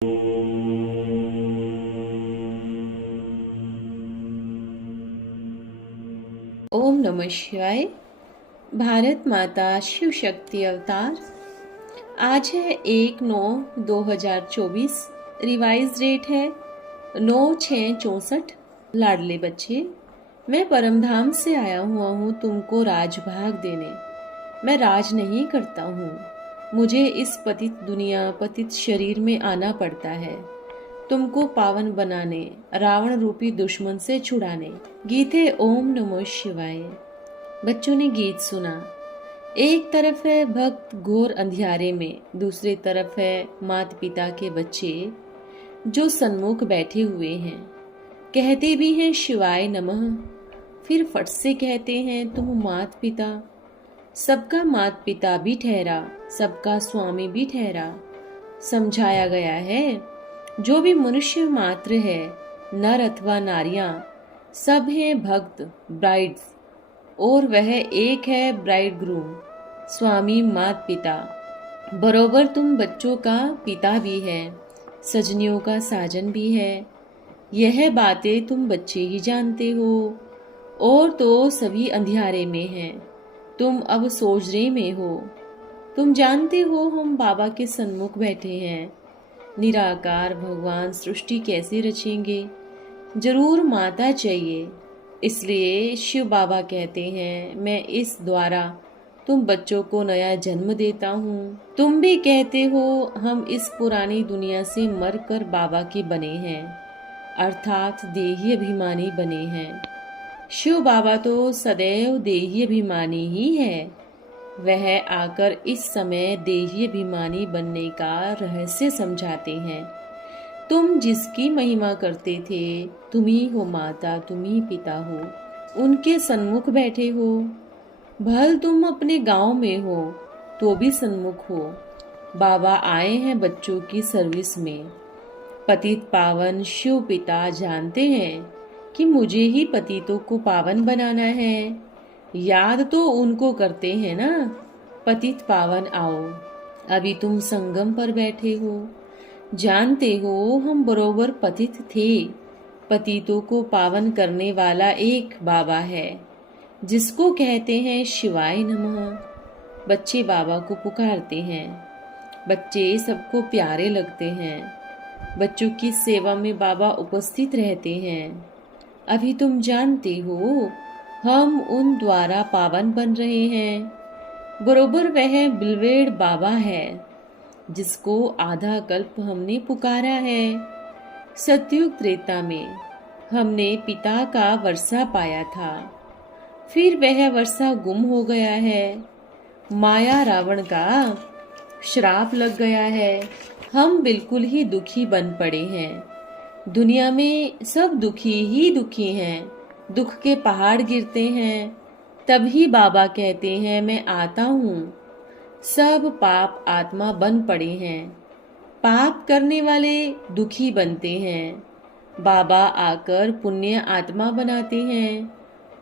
ओम नमः शिवाय। भारत माता शिव शक्ति अवतार। आज है 1/9/2024। रिवाइज डेट है 9/6/64। लाडले बच्चे, मैं परमधाम से आया हुआ हूँ तुमको राजभाग देने। मैं राज नहीं करता हूँ, मुझे इस पतित दुनिया पतित शरीर में आना पड़ता है तुमको पावन बनाने, रावण रूपी दुश्मन से छुड़ाने। गीत है ओम नमः शिवाय। बच्चों ने गीत सुना। एक तरफ है भक्त घोर अंधियारे में, दूसरी तरफ है माता पिता के बच्चे जो सन्मुख बैठे हुए हैं। कहते भी हैं शिवाय नमः, फिर फट से कहते हैं तुम माता पिता। सबका माता पिता भी ठहरा, सबका स्वामी भी ठहरा। समझाया गया है जो भी मनुष्य मात्र है, नर अथवा नारियां, सब हैं भक्त ब्राइड्स, और वह एक है ब्राइड ग्रूम, स्वामी माता पिता। बरोबर तुम बच्चों का पिता भी है, सजनियों का साजन भी है। यह बातें तुम बच्चे ही जानते हो, और तो सभी अंधियारे में हैं। तुम अब सोजरे में हो। तुम जानते हो हम बाबा के सन्मुख बैठे हैं। निराकार भगवान सृष्टि कैसे रचेंगे? जरूर माता चाहिए। इसलिए शिव बाबा कहते हैं मैं इस द्वारा तुम बच्चों को नया जन्म देता हूँ। तुम भी कहते हो हम इस पुरानी दुनिया से मरकर बाबा के बने हैं, अर्थात देही अभिमानी बने हैं। शिव बाबा तो सदैव देही अभिमानी ही है। वह आकर इस समय देही अभिमानी बनने का रहस्य समझाते हैं। तुम जिसकी महिमा करते थे, तुम ही हो माता, तुम ही पिता हो, उनके सन्मुख बैठे हो। भल तुम अपने गांव में हो तो भी सन्मुख हो। बाबा आए हैं बच्चों की सर्विस में। पतित पावन शिव पिता जानते हैं कि मुझे ही पतितों को पावन बनाना है। याद तो उनको करते हैं ना, पतित पावन आओ। अभी तुम संगम पर बैठे हो, जानते हो हम बरोबर पतित थे। पतितों को पावन करने वाला एक बाबा है जिसको कहते हैं शिवाय नमः। बच्चे बाबा को पुकारते हैं। बच्चे सबको प्यारे लगते हैं। बच्चों की सेवा में बाबा उपस्थित रहते हैं। अभी तुम जानते हो हम उन द्वारा पावन बन रहे हैं। बरोबर वह बिलवेड़ बाबा है जिसको आधा कल्प हमने पुकारा है। सतयुग त्रेता में हमने पिता का वर्षा पाया था, फिर वह वर्षा गुम हो गया है। माया रावण का श्राप लग गया है। हम बिल्कुल ही दुखी बन पड़े हैं। दुनिया में सब दुखी ही दुखी हैं। दुख के पहाड़ गिरते हैं, तभी बाबा कहते हैं मैं आता हूँ। सब पाप आत्मा बन पड़े हैं। पाप करने वाले दुखी बनते हैं। बाबा आकर पुण्य आत्मा बनाते हैं,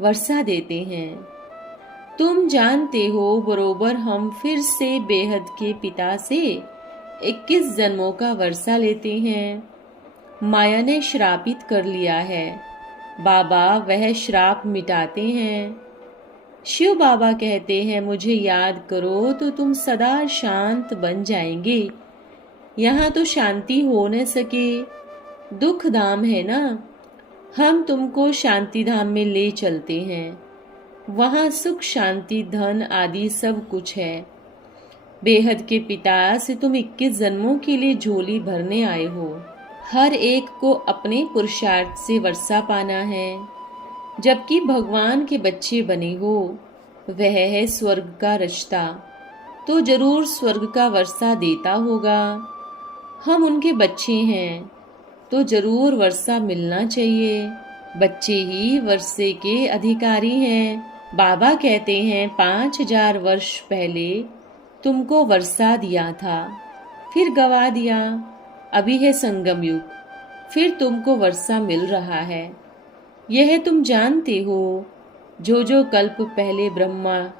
वर्षा देते हैं। तुम जानते हो बरोबर हम फिर से बेहद के पिता से 21 जन्मों का वर्षा लेते हैं। माया ने श्रापित कर लिया है, बाबा वह श्राप मिटाते हैं। शिव बाबा कहते हैं मुझे याद करो तो तुम सदा शांत बन जाएंगे। यहाँ तो शांति हो न सके, दुख धाम है ना। हम तुमको शांति धाम में ले चलते हैं। वहाँ सुख शांति धन आदि सब कुछ है। बेहद के पिता से तुम 21 जन्मों के लिए झोली भरने आए हो। हर एक को अपने पुरुषार्थ से वर्षा पाना है। जबकि भगवान के बच्चे बने हो, वह है स्वर्ग का रचता, तो जरूर स्वर्ग का वर्षा देता होगा। हम उनके बच्चे हैं तो जरूर वर्षा मिलना चाहिए। बच्चे ही वर्षे के अधिकारी हैं। बाबा कहते हैं 5000 वर्ष पहले तुमको वर्षा दिया था, फिर गवा दिया। अभी है संगम युग, फिर तुमको वर्षा मिल रहा है। यह तुम जानते हो। जो कल्प पहले ब्रह्मा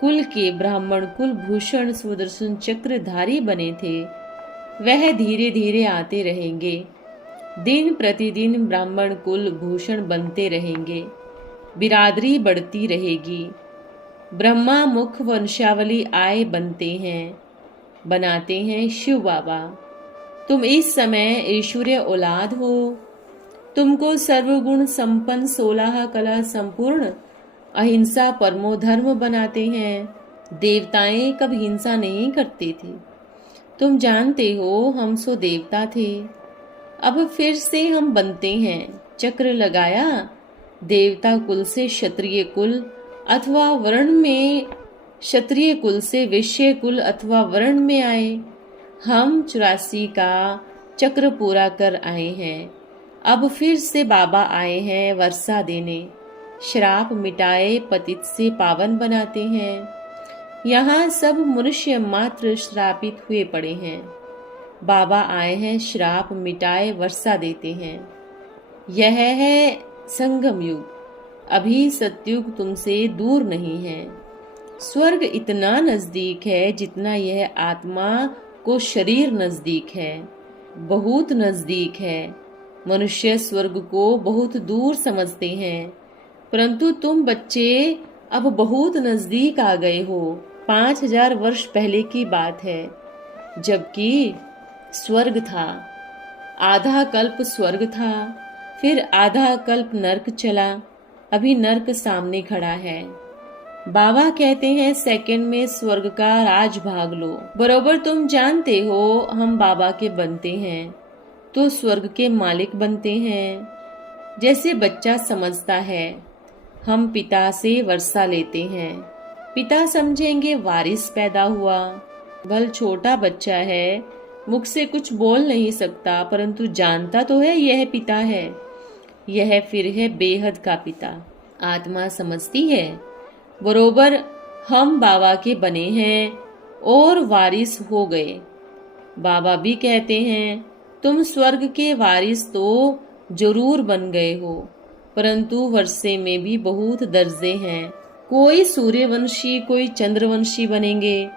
कुल के ब्राह्मण कुल भूषण सुदर्शन चक्रधारी बने थे, वह धीरे धीरे आते रहेंगे। दिन प्रतिदिन ब्राह्मण कुल भूषण बनते रहेंगे, बिरादरी बढ़ती रहेगी। ब्रह्मा मुख वंशावली आय बनते हैं, बनाते हैं शिव बाबा। तुम इस समय ईश्वरीय औलाद हो। तुमको सर्वगुण संपन्न 16 कला संपूर्ण अहिंसा परमो धर्म बनाते हैं। देवताएं कब हिंसा नहीं करते थे। तुम जानते हो हम सो देवता थे, अब फिर से हम बनते हैं। चक्र लगाया, देवता कुल से क्षत्रिय कुल अथवा वर्ण में, क्षत्रिय कुल से वैश्य कुल अथवा वर्ण में आए। हम 84 का चक्र पूरा कर आए हैं। अब फिर से बाबा आए हैं वर्षा देने। श्राप मिटाए पतित से पावन बनाते हैं। यहाँ सब मनुष्य मात्र श्रापित हुए पड़े हैं। बाबा आए हैं श्राप मिटाए वर्षा देते हैं। यह है संगम युग। अभी सतयुग तुमसे दूर नहीं है। स्वर्ग इतना नजदीक है जितना यह आत्मा को शरीर नजदीक है, बहुत नजदीक है। मनुष्य स्वर्ग को बहुत दूर समझते हैं, परंतु तुम बच्चे अब बहुत नजदीक आ गए हो। 5000 वर्ष पहले की बात है, जबकि स्वर्ग था। आधा कल्प स्वर्ग था, फिर आधा कल्प नर्क चला, अभी नर्क सामने खड़ा है। बाबा कहते हैं सेकंड में स्वर्ग का राज भाग लो। बरोबर तुम जानते हो हम बाबा के बनते हैं तो स्वर्ग के मालिक बनते हैं। जैसे बच्चा समझता है, हम पिता से वर्षा लेते हैं। पिता समझेंगे वारिस पैदा हुआ। भल छोटा बच्चा है, मुख से कुछ बोल नहीं सकता, परंतु जानता तो है यह पिता है। यह फिर है बेहद का पिता। आत्मा समझती है बरोबर हम बाबा के बने हैं और वारिस हो गए। बाबा भी कहते हैं तुम स्वर्ग के वारिस तो जरूर बन गए हो, परंतु वर्षे में भी बहुत दर्जे हैं। कोई सूर्यवंशी, कोई चंद्रवंशी बनेंगे,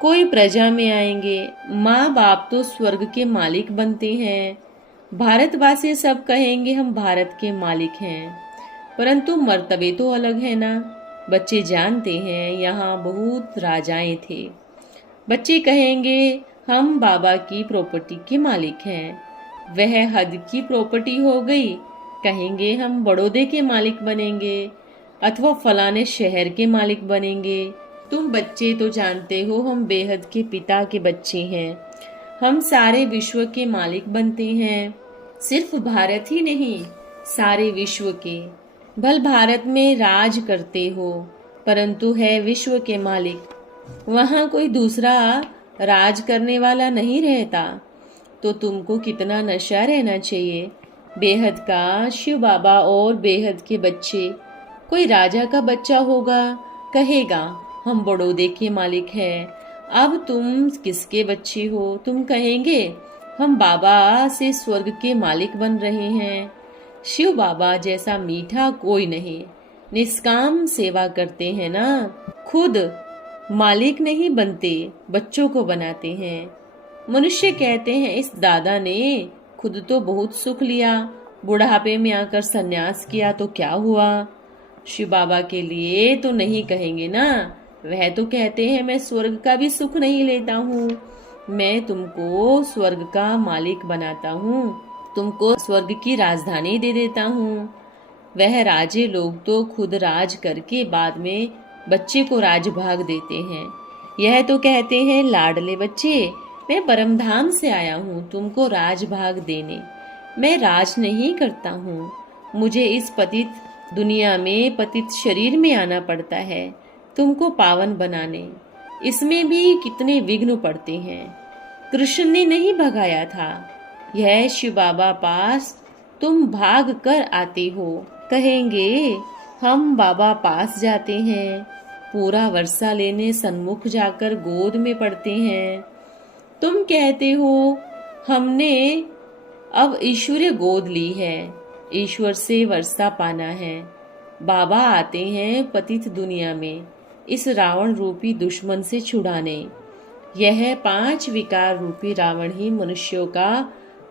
कोई प्रजा में आएंगे। माँ बाप तो स्वर्ग के मालिक बनते हैं। भारतवासी सब कहेंगे हम भारत के मालिक हैं, परंतु मर्तबे तो अलग है ना। बच्चे जानते हैं यहाँ बहुत राजाएं थे। बच्चे कहेंगे हम बाबा की प्रॉपर्टी के मालिक हैं। वह हद की प्रॉपर्टी हो गई, कहेंगे हम बड़ौदे के मालिक बनेंगे अथवा फलाने शहर के मालिक बनेंगे। तुम बच्चे तो जानते हो हम बेहद के पिता के बच्चे हैं। हम सारे विश्व के मालिक बनते हैं, सिर्फ भारत ही नहीं सारे विश्व के। भल भारत में राज करते हो, परंतु है विश्व के मालिक। वहाँ कोई दूसरा राज करने वाला नहीं रहता, तो तुमको कितना नशा रहना चाहिए। बेहद का शिव बाबा और बेहद के बच्चे। कोई राजा का बच्चा होगा, कहेगा हम बड़ौदे के मालिक हैं। अब तुम किसके बच्चे हो? तुम कहेंगे हम बाबा से स्वर्ग के मालिक बन रहे हैं। शिव बाबा जैसा मीठा कोई नहीं। निष्काम सेवा करते हैं ना, खुद मालिक नहीं बनते, बच्चों को बनाते हैं। मनुष्य कहते हैं इस दादा ने खुद तो बहुत सुख लिया, बुढ़ापे में आकर सन्यास किया तो क्या हुआ। शिव बाबा के लिए तो नहीं कहेंगे ना। वह तो कहते हैं मैं स्वर्ग का भी सुख नहीं लेता हूँ, मैं तुमको स्वर्ग का मालिक बनाता हूँ, तुमको स्वर्ग की राजधानी दे देता हूँ। वह राजे लोग तो खुद राज करके बाद में बच्चे को राजभाग देते हैं। यह तो कहते हैं लाडले बच्चे मैं परमधाम से आया हूँ तुमको राजभाग देने। मैं राज नहीं करता हूँ, मुझे इस पतित दुनिया में पतित शरीर में आना पड़ता है तुमको पावन बनाने। इसमें भी कितने विघ्न पड़ते हैं। कृष्ण ने नहीं भगाया था, यह शिव बाबा पास तुम भाग कर आते हो। कहेंगे हम बाबा पास जाते हैं, पूरा वर्षा लेने सन्मुख जाकर गोद में पड़ते हैं। तुम कहते हो हमने अब ईश्वरीय गोद ली है, ईश्वर से वर्षा पाना है। बाबा आते हैं पतित दुनिया में इस रावण रूपी दुश्मन से छुड़ाने। यह 5 विकार रूपी रावण ही मनुष्यों का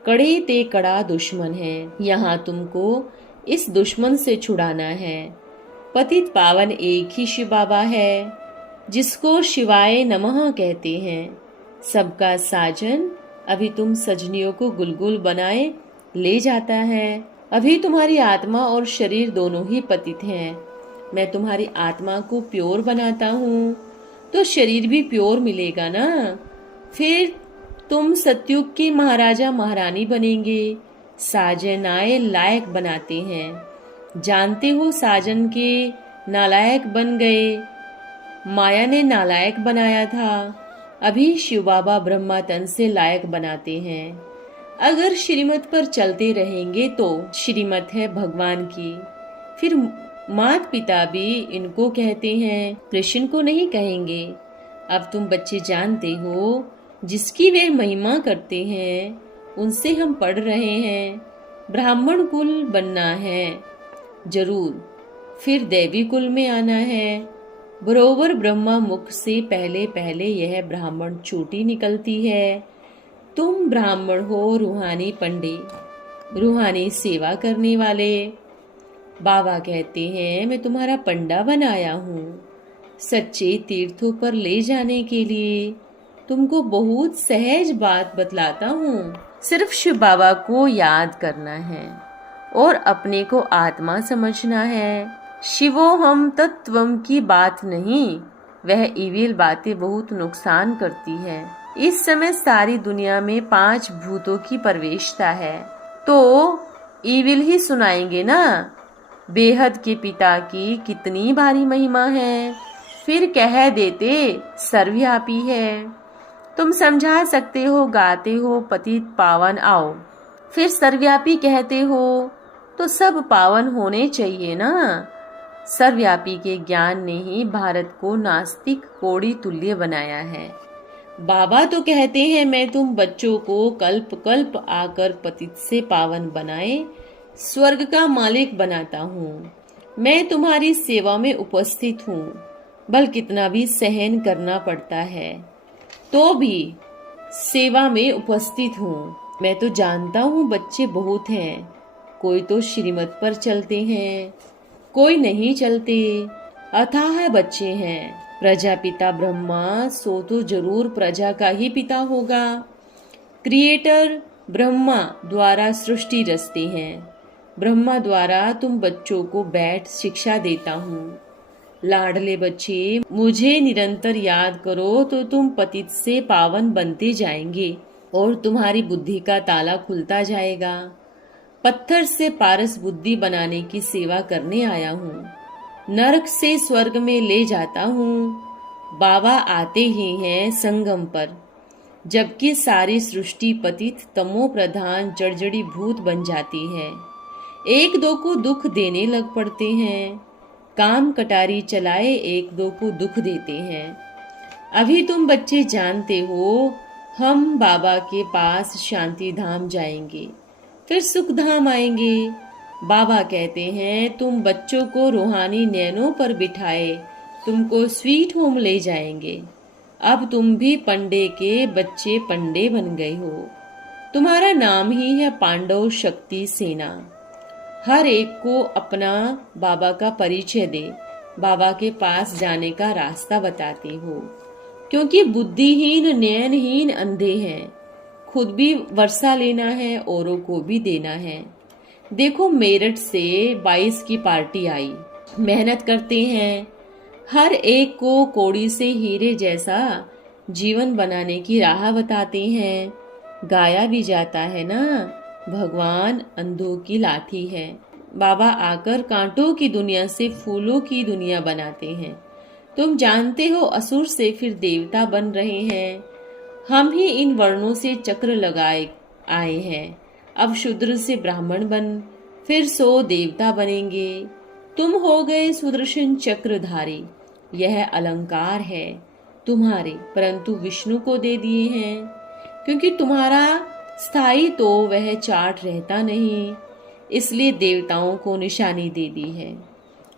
कड़े ते कड़ा दुश्मन है। यहाँ तुमको इस दुश्मन से छुड़ाना है। पतित पावन एक ही शिव बाबा है, जिसको शिवाय नमः कहते हैं। सबका साजन अभी तुम सजनियों को गुलगुल बनाए ले जाता है। अभी तुम्हारी आत्मा और शरीर दोनों ही पतित हैं। मैं तुम्हारी आत्मा को प्योर बनाता हूँ, तो शरीर भी प्योर मिलेगा ना। फिर तुम सतयुग के महाराजा महारानी बनेंगे। साजन आए लायक बनाते हैं। जानते हो साजन के नालायक बन गए, माया ने नालायक बनाया था। अभी शिव बाबा ब्रह्मा तन से लायक बनाते हैं। अगर श्रीमत पर चलते रहेंगे तो श्रीमत है भगवान की। फिर माता पिता भी इनको कहते हैं, कृष्ण को नहीं कहेंगे। अब तुम बच्चे जानते हो, जिसकी वे महिमा करते हैं उनसे हम पढ़ रहे हैं। ब्राह्मण कुल बनना है जरूर, फिर देवी कुल में आना है। बरोबर ब्रह्मा मुख से पहले पहले यह ब्राह्मण चोटी निकलती है। तुम ब्राह्मण हो रूहानी पंडे, रूहानी सेवा करने वाले। बाबा कहते हैं, मैं तुम्हारा पंडा बनाया हूँ सच्चे तीर्थों पर ले जाने के लिए। तुमको बहुत सहज बात बतलाता हूँ। सिर्फ शिव बाबा को याद करना है और अपने को आत्मा समझना है। शिवो हम तत्वम की बात नहीं, वह इविल बातें बहुत नुकसान करती है। इस समय सारी दुनिया में 5 भूतों की प्रवेशता है, तो इविल ही सुनाएंगे ना। बेहद के पिता की कितनी भारी महिमा है, फिर कह देते सर्वव्यापी है। तुम समझा सकते हो, गाते हो पतित पावन आओ, फिर सर्वव्यापी कहते हो, तो सब पावन होने चाहिए ना। सर्वव्यापी के ज्ञान ने ही भारत को नास्तिक कोड़ी तुल्य बनाया है। बाबा तो कहते हैं, मैं तुम बच्चों को कल्प कल्प आकर पतित से पावन बनाए स्वर्ग का मालिक बनाता हूँ। मैं तुम्हारी सेवा में उपस्थित हूँ, भल कितना भी सहन करना पड़ता है तो भी सेवा में उपस्थित हूँ। मैं तो जानता हूँ बच्चे बहुत हैं, कोई तो श्रीमत पर चलते हैं, कोई नहीं चलते। अथाह बच्चे हैं। प्रजापिता ब्रह्मा सो तो जरूर प्रजा का ही पिता होगा। क्रिएटर ब्रह्मा द्वारा सृष्टि रचते हैं। ब्रह्मा द्वारा तुम बच्चों को बैठ शिक्षा देता हूँ। लाडले बच्चे, मुझे निरंतर याद करो तो तुम पतित से पावन बनते जाएंगे और तुम्हारी बुद्धि का ताला खुलता जाएगा। पत्थर से पारस बुद्धि बनाने की सेवा करने आया हूँ। नरक से स्वर्ग में ले जाता हूँ। बाबा आते ही हैं संगम पर, जबकि सारी सृष्टि पतित तमो प्रधान जड़जड़ी भूत बन जाती है। एक दो को दुख देने लग पड़ते हैं। काम कटारी चलाए एक दो को दुख देते हैं। अभी तुम बच्चे जानते हो, हम बाबा के पास शांति धाम जाएंगे, फिर सुख धाम आएंगे। बाबा कहते हैं, तुम बच्चों को रूहानी नैनों पर बिठाए तुमको स्वीट होम ले जाएंगे। अब तुम भी पंडे के बच्चे पंडे बन गए हो। तुम्हारा नाम ही है पांडव शक्ति सेना। हर एक को अपना बाबा का परिचय दे, बाबा के पास जाने का रास्ता बताते हो, क्योंकि बुद्धिहीन नयनहीन अंधे हैं। खुद भी वर्षा लेना है, औरों को भी देना है। देखो मेरठ से 22 की पार्टी आई, मेहनत करते हैं। हर एक को कौड़ी से हीरे जैसा जीवन बनाने की राह बताते हैं। गाया भी जाता है ना, भगवान अंधों की लाठी है। बाबा आकर कांटों की दुनिया से फूलों की दुनिया बनाते हैं। तुम जानते हो, असुर से फिर देवता बन रहे हैं। हम ही इन वर्णों से चक्र लगाए आए हैं। अब शूद्र से ब्राह्मण बन, फिर 100 देवता बनेंगे। तुम हो गए सुदर्शन चक्रधारी। यह अलंकार है तुम्हारे, परंतु विष्णु को दे दिए हैं, क्योंकि तुम्हारा स्थायी तो वह चार्ट रहता नहीं, इसलिए देवताओं को निशानी दे दी है।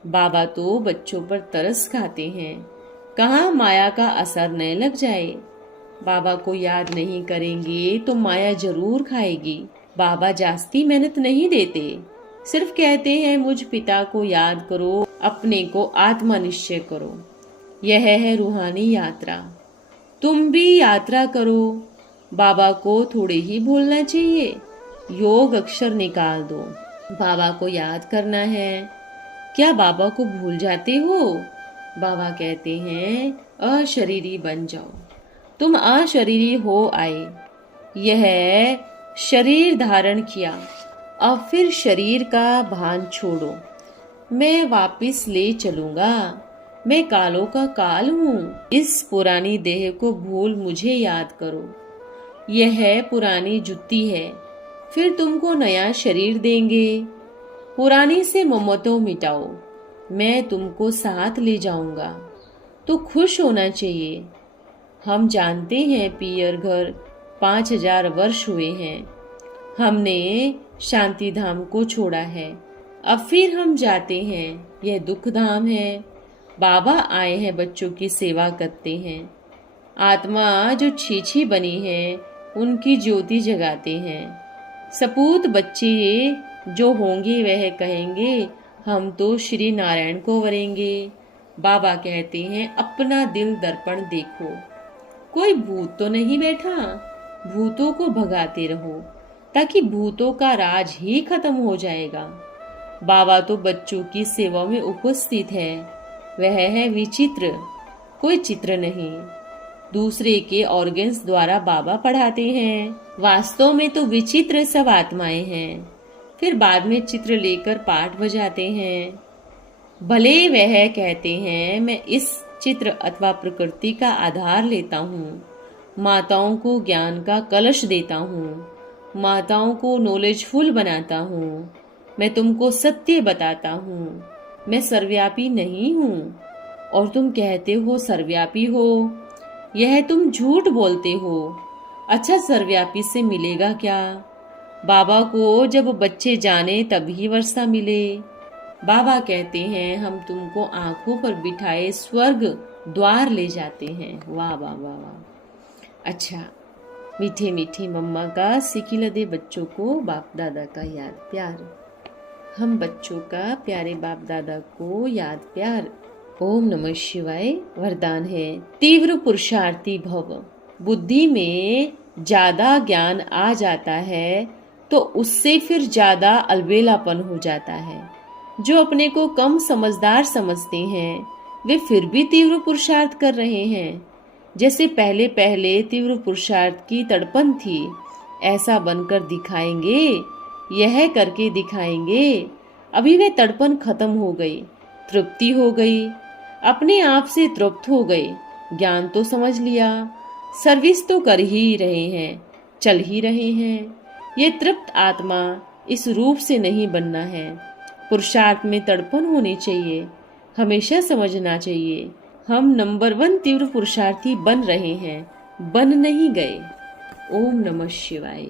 बाबा तो बच्चों पर तरस खाते हैं, कहाँ माया का असर न लग जाए। बाबा को याद नहीं करेंगे तो माया जरूर खाएगी। बाबा जास्ती मेहनत नहीं देते, सिर्फ कहते हैं मुझ पिता को याद करो, अपने को आत्मा निश्चय करो। यह है रूहानी यात्रा। तुम भी यात्रा करो। बाबा को थोड़े ही भूलना चाहिए, योग अक्षर निकाल दो। बाबा को याद करना है। क्या बाबा को भूल जाते हो? बाबा कहते हैं अशरीरी बन जाओ। तुम अशरीरी हो आए, यह शरीर धारण किया, अब फिर शरीर का भान छोड़ो। मैं वापिस ले चलूंगा, मैं कालों का काल हूँ। इस पुरानी देह को भूल मुझे याद करो। यह पुरानी जुत्ती है, फिर तुमको नया शरीर देंगे। पुरानी से ममतों मिटाओ, मैं तुमको साथ ले जाऊंगा। तो खुश होना चाहिए। हम जानते हैं पियर घर 5000 वर्ष हुए हैं। हमने शांति धाम को छोड़ा है, अब फिर हम जाते हैं। यह दुख धाम है। बाबा आए हैं, बच्चों की सेवा करते हैं। आत्मा जो छीछी बनी है उनकी ज्योति जगाते हैं। सपूत बच्चे जो होंगे वह कहेंगे हम तो श्री नारायण को वरेंगे। बाबा कहते हैं अपना दिल दर्पण देखो, कोई भूत तो नहीं बैठा। भूतों को भगाते रहो ताकि भूतों का राज ही खत्म हो जाएगा। बाबा तो बच्चों की सेवा में उपस्थित है, वह है विचित्र, कोई चित्र नहीं। दूसरे के ऑर्गन्स द्वारा बाबा पढ़ाते हैं, वास्तव में तो विचित्र सब आत्माएं हैं। फिर बाद में चित्र लेकर पाठ बजाते हैं। भले वह कहते हैं मैं इस चित्र अथवा प्रकृति का आधार लेता हूँ, माताओं को ज्ञान का कलश देता हूँ, माताओं को नॉलेजफुल बनाता हूँ, मैं तुमको सत्य बताता हूँ, मैं सर्वव्यापी नहीं हूँ। और तुम कहते हो सर्वव्यापी हो, यह तुम झूठ बोलते हो। अच्छा, सर्वव्यापी से मिलेगा क्या? बाबा को जब बच्चे जाने तभी वर्षा मिले। बाबा कहते हैं हम तुमको आंखों पर बिठाए स्वर्ग द्वार ले जाते हैं। वाह वाह वाह वाह। अच्छा, मीठे मीठे मम्मा का सिकिल दे बच्चों को बाप दादा का याद प्यार। हम बच्चों का प्यारे बाप दादा को याद प्यार। ओम नमः शिवाय। वरदान है तीव्र पुरुषार्थी भव। बुद्धि में ज्यादा ज्ञान आ जाता है तो उससे फिर ज्यादा अलबेलापन हो जाता है। जो अपने को कम समझदार समझते हैं वे फिर भी तीव्र पुरुषार्थ कर रहे हैं। जैसे पहले पहले तीव्र पुरुषार्थ की तड़पन थी, ऐसा बनकर दिखाएंगे, यह करके दिखाएंगे। अभी वे तड़पन खत्म हो गई, तृप्ति हो गई, अपने आप से तृप्त हो गए। ज्ञान तो समझ लिया, सर्विस तो कर ही रहे हैं, चल ही रहे हैं। ये तृप्त आत्मा इस रूप से नहीं बनना है। पुरुषार्थ में तड़पन होनी चाहिए, हमेशा समझना चाहिए हम नंबर 1 तीव्र पुरुषार्थी बन रहे हैं, बन नहीं गए। ओम नमः शिवाय।